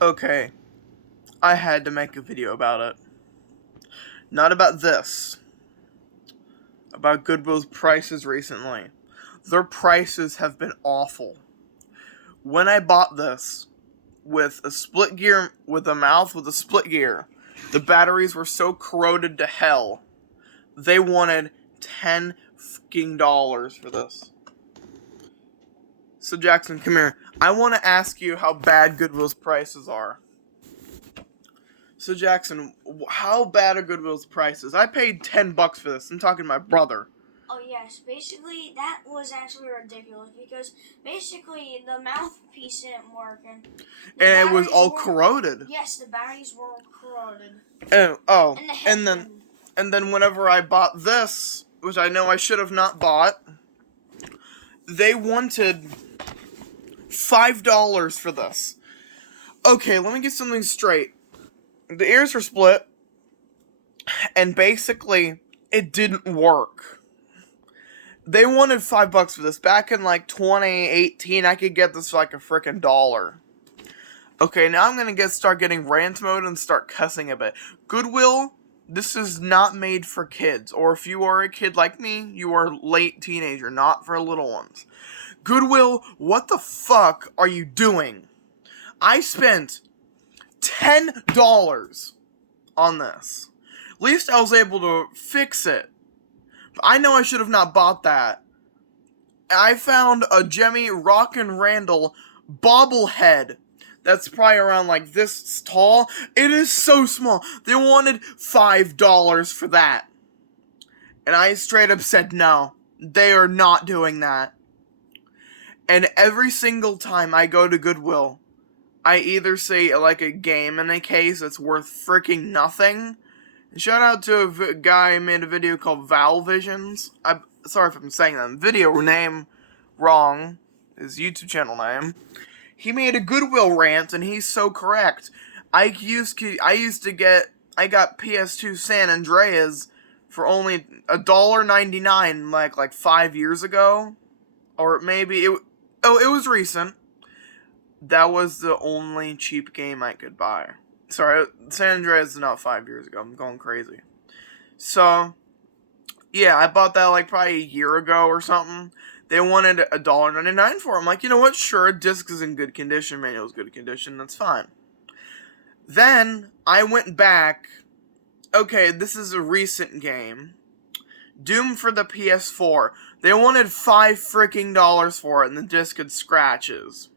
Okay, I had to make a video about it. Not about this. About Goodwill's prices recently. Their prices have been awful. When I bought this with a split gear, with a split gear, the batteries were so corroded to hell. They wanted $10 for this. So Jackson, come here. I want to ask you how bad Goodwill's prices are. So Jackson, how bad are Goodwill's prices? I paid $10 for this. I'm talking to my brother. Oh yes, basically that was actually ridiculous because basically the mouthpiece didn't work and it was all corroded. Yes, the batteries were corroded. And then whenever I bought this, which I know I should have not bought, they wanted $5 for this. Okay, let me get something straight. The ears were split, and basically, it didn't work. They wanted $5 for this. Back in like 2018, I could get this for like a frickin' dollar. Okay, now I'm gonna start getting rant mode and start cussing a bit. Goodwill, this is not made for kids. Or if you are a kid like me, you are late teenager, not for little ones. Goodwill, what the fuck are you doing? I spent $10 on this. At least I was able to fix it. I know I should have not bought that. I found a Jemmy Rockin' Randall bobblehead that's probably around like this tall. It is so small. They wanted $5 for that. And I straight up said no. They are not doing that. And every single time I go to Goodwill, I either see like a game in a case that's worth freaking nothing. Shout out to a guy who made a video called Val Visions. I'm sorry if I'm saying that video name wrong. His YouTube channel name. He made a Goodwill rant, and he's so correct. I got PS2 San Andreas for only $1.99 like 5 years ago, or maybe it was recent. That was the only cheap game I could buy. Sorry, San Andreas is not 5 years ago. I'm going crazy. So, yeah, I bought that like probably a year ago or something. They wanted $1.99 for it. I'm like, you know what? Sure, disc is in good condition, manual's good condition. That's fine. Then I went back. Okay, this is a recent game. Doom for the PS4. They wanted $5 for it, and the disc had scratches.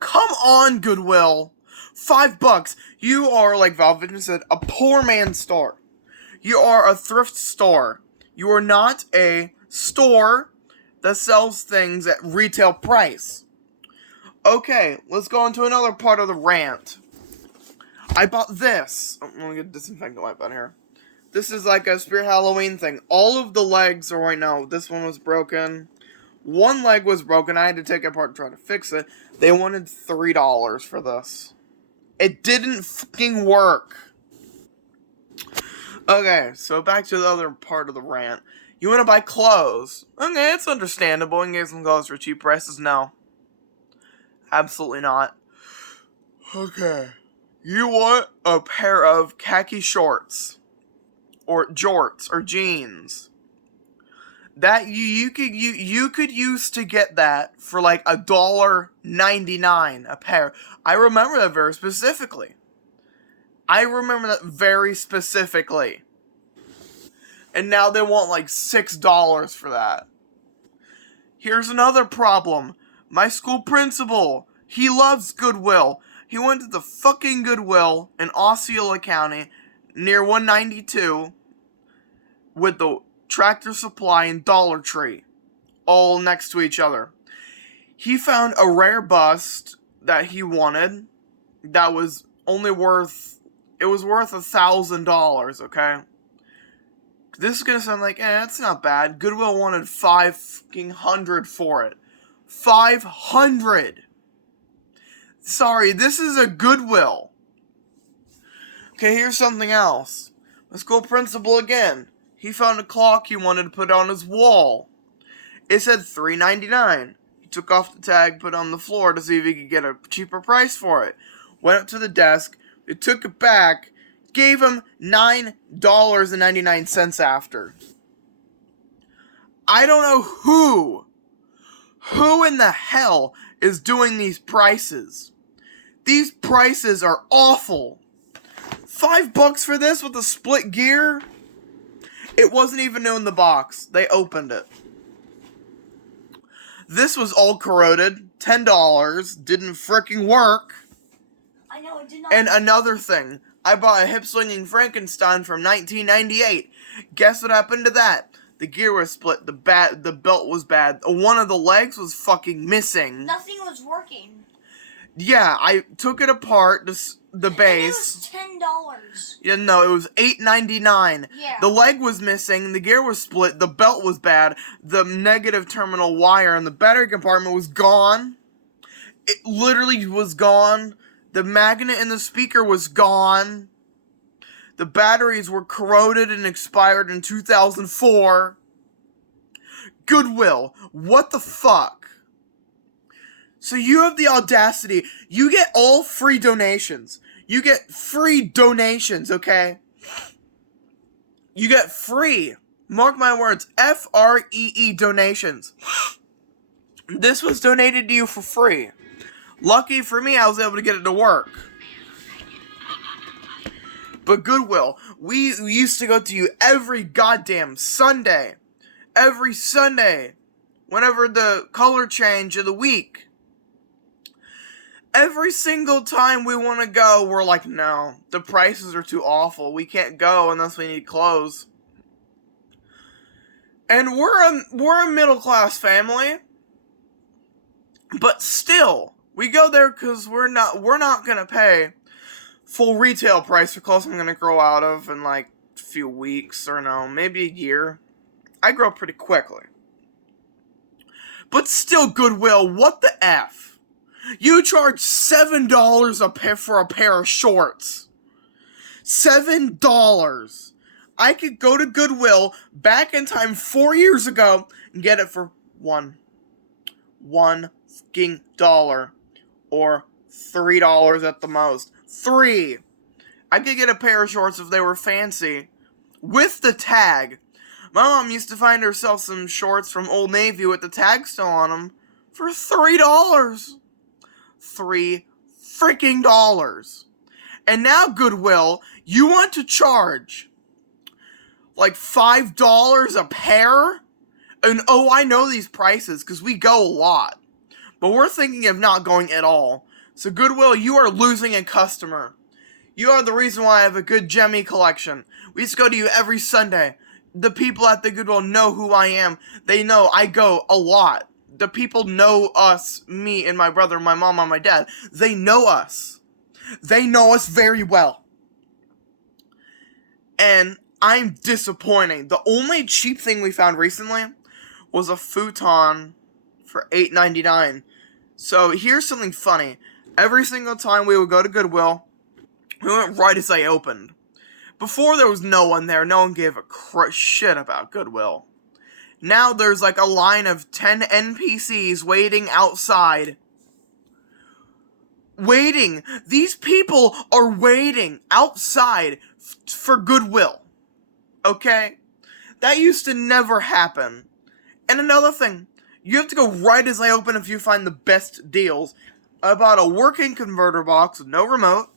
Come on, Goodwill. $5. You are, like Valve Vision said, a poor man's store. You are a thrift store. You are not a store that sells things at retail price. Okay, let's go into another part of the rant. I bought this. I'm gonna get disinfectant wipe out here. This is like a Spirit Halloween thing. All of the legs are right now. This one was broken. One leg was broken. I had to take it apart and try to fix it. They wanted $3 for this. It didn't fucking work. Okay, so back to the other part of the rant. You want to buy clothes. Okay, it's understandable. You can get some clothes for cheap prices. No. Absolutely not. Okay. You want a pair of khaki shorts. Or jorts. Or jeans. That you could use to get that for like $1.99 a pair. I remember that very specifically. And now they want like $6 for that. Here's another problem. My school principal, he loves Goodwill. He went to the fucking Goodwill in Osceola County near 192 with the Tractor Supply and Dollar Tree all next to each other. He found a rare bust that he wanted that was only worth $1,000, okay? This is gonna sound like, it's not bad. Goodwill wanted $500 for it. $500! Sorry, this is a Goodwill. Okay, here's something else. The school principal again. He found a clock he wanted to put on his wall. It said $3.99. He took off the tag, put it on the floor to see if he could get a cheaper price for it. went up to the desk, it took it back, gave him $9.99 after. I don't know who in the hell is doing these prices. These prices are awful. $5 for this with a split gear? It wasn't even new in the box. They opened it. This was all corroded. $10. Didn't fricking work. I know, it did not. And another thing. I bought a hip-swinging Frankenstein from 1998. Guess what happened to that? The gear was split. The belt was bad. One of the legs was fucking missing. Nothing was working. Yeah, I took it apart, the base. And it was $10. Yeah, no, it was $8.99. Yeah. The leg was missing, the gear was split, the belt was bad, the negative terminal wire in the battery compartment was gone. It literally was gone. The magnet in the speaker was gone. The batteries were corroded and expired in 2004. Goodwill, what the fuck? So you have the audacity, you get all free donations. You get free donations, okay? You get free, mark my words, F-R-E-E donations. This was donated to you for free. Lucky for me, I was able to get it to work. But Goodwill, we used to go to you every goddamn Sunday. Every Sunday. Whenever the color change of the week. Every single time we want to go, we're like, no, the prices are too awful. We can't go unless we need clothes. And we're a middle-class family. But still, we go there because we're not going to pay full retail price for clothes I'm going to grow out of in like a few weeks or no, maybe a year. I grow pretty quickly. But still, Goodwill, what the F? You charge $7 a pair for a pair of shorts. $7. I could go to Goodwill back in time 4 years ago and get it for one fucking dollar. Or $3 at the most. $3. I could get a pair of shorts if they were fancy. With the tag. My mom used to find herself some shorts from Old Navy with the tag still on them for $3. $3 freaking dollars. And now, Goodwill, you want to charge like $5 a pair? And oh, I know these prices because we go a lot. But we're thinking of not going at all. So Goodwill, you are losing a customer. You are the reason why I have a good Gemmy collection. We used to go to you every Sunday. The people at the Goodwill know who I am. They know I go a lot. The people know us, me and my brother, my mom and my dad. They know us. They know us very well. And I'm disappointing. The only cheap thing we found recently was a futon for $8.99. So here's something funny. Every single time we would go to Goodwill, we went right as they opened. Before there was no one there. No one gave a shit about Goodwill. Now there's like a line of 10 NPCs waiting outside. Waiting. These people are waiting outside for Goodwill. Okay? That used to never happen. And another thing. You have to go right as they open if you find the best deals. I bought a working converter box with no remote.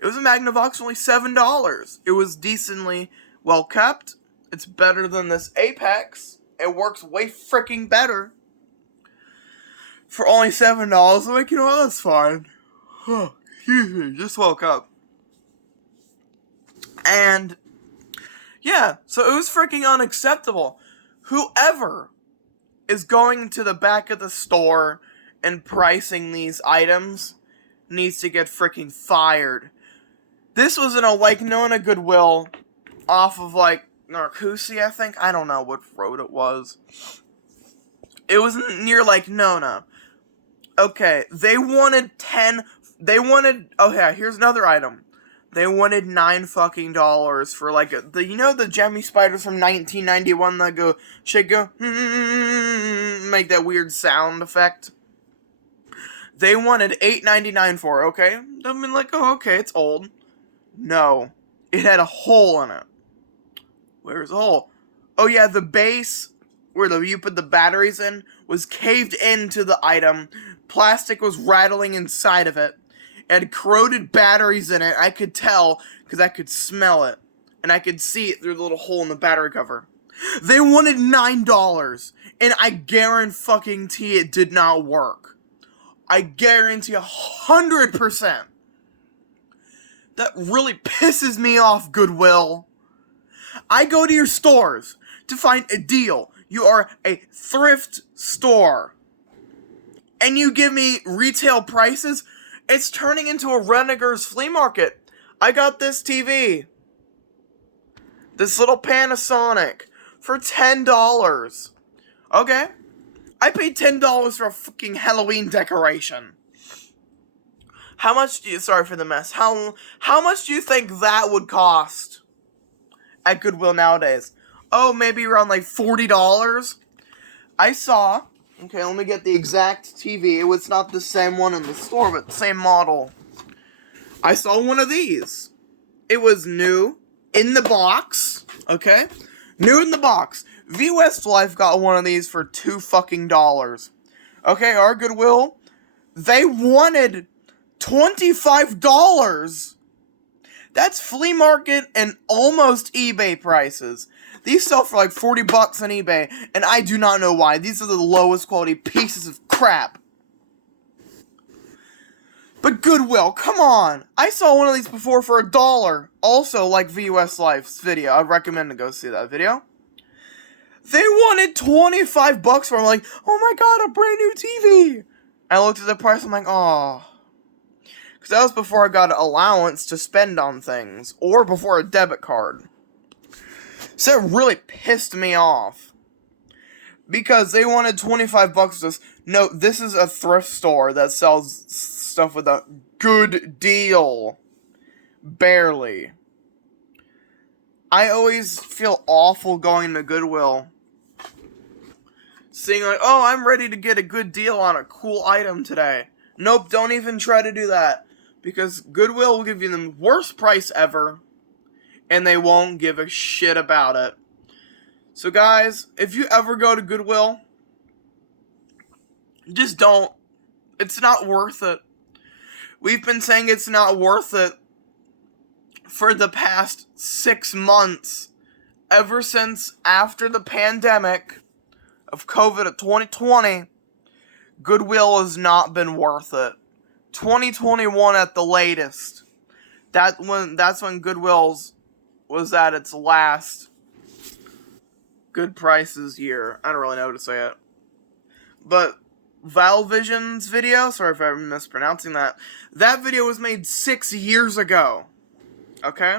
It was a Magnavox, only $7. It was decently well kept. It's better than this Apex. It works way freaking better. For only $7, I'm like, you know what, that's fine. Excuse me, just woke up. And, yeah, so it was freaking unacceptable. Whoever is going to the back of the store and pricing these items needs to get freaking fired. This was in a Lake Nona Goodwill off of like Narcoossee, I think. I don't know what road it was. It was near Lake Nona. Okay, okay, here's another item. They wanted $9 fucking dollars for like the Gemmy spiders from 1991 that go make that weird sound effect. They wanted $8.99 for it, okay? I mean, like, oh, okay, it's old. No. It had a hole in it. Where's the hole? Oh, yeah, the base where you put the batteries in was caved into the item. Plastic was rattling inside of it. It had corroded batteries in it. I could tell because I could smell it. And I could see it through the little hole in the battery cover. They wanted $9. And I guarantee it did not work. I guarantee 100%. That really pisses me off, Goodwill. I go to your stores to find a deal. You are a thrift store. And you give me retail prices? It's turning into a Renegar's flea market. I got this TV. This little Panasonic. For $10. Okay. I paid $10 for a fucking Halloween decoration. How much do you... Sorry for the mess. How much do you think that would cost at Goodwill nowadays? Oh, maybe around like $40? I saw... Okay, let me get the exact TV. It was not the same one in the store, but the same model. I saw one of these. It was new. In the box. Okay? New in the box. V Westlife got one of these for $2 fucking. Okay, our Goodwill, they wanted $25. That's flea market and almost eBay prices. These sell for like $40 on eBay, and I do not know why. These are the lowest quality pieces of crap. But Goodwill, come on! I saw one of these before for $1. Also, like V Westlife's video. I'd recommend to go see that video. They wanted $25 for it. I'm like, oh my god, a brand new TV! I looked at the price, I'm like, oh. Because that was before I got an allowance to spend on things. Or before a debit card. So it really pissed me off. Because they wanted $25 for this. No, this is a thrift store that sells stuff with a good deal. Barely. I always feel awful going to Goodwill. Seeing like, oh, I'm ready to get a good deal on a cool item today. Nope, don't even try to do that. Because Goodwill will give you the worst price ever. And they won't give a shit about it. So guys, if you ever go to Goodwill, just don't. It's not worth it. We've been saying it's not worth it for the past 6 months. Ever since after the pandemic of COVID of 2020, Goodwill has not been worth it. 2021 at the latest. That's when Goodwill's was at its last good prices year. I don't really know how to say it. But Valvision's video, sorry if I'm mispronouncing that video was made 6 years ago. Okay?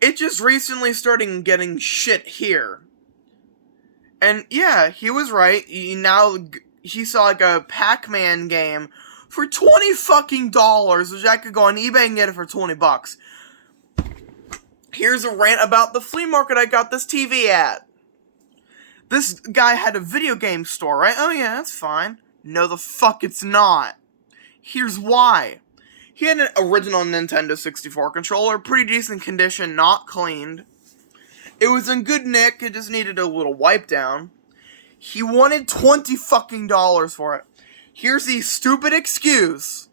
It just recently started getting shit here. And yeah, he was right. He saw like a Pac-Man game for $20 fucking, which I could go on eBay and get it for $20. Here's a rant about the flea market I got this TV at. This guy had a video game store, right? Oh yeah, that's fine. No, the fuck it's not. Here's why. He had an original Nintendo 64 controller, pretty decent condition, not cleaned. It was in good nick, it just needed a little wipe down. He wanted $20 fucking for it. Here's the stupid excuse.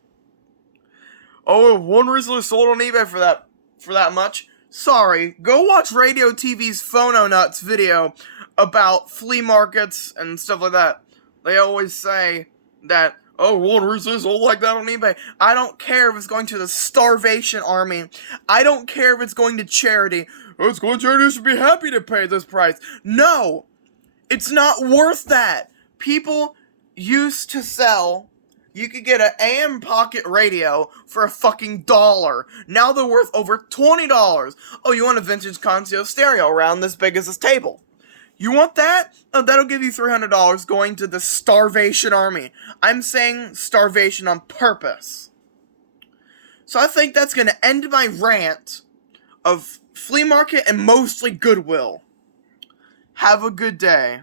Oh, one recently sold on eBay for that much. Sorry, go watch Radio TV's Phono Nuts video about flea markets and stuff like that. They always say that, oh, one recently sold like that on eBay. I don't care if it's going to the Starvation Army. I don't care if it's going to charity. Oh, it's going to charity, you should be happy to pay this price. No! It's not worth that. People used to sell, you could get an AM pocket radio for a fucking $1. Now they're worth over $20. Oh, you want a vintage Concio stereo around this big as this table? You want that? Oh, that'll give you $300 going to the Starvation Army. I'm saying starvation on purpose. So I think that's going to end my rant of flea market and mostly Goodwill. Have a good day.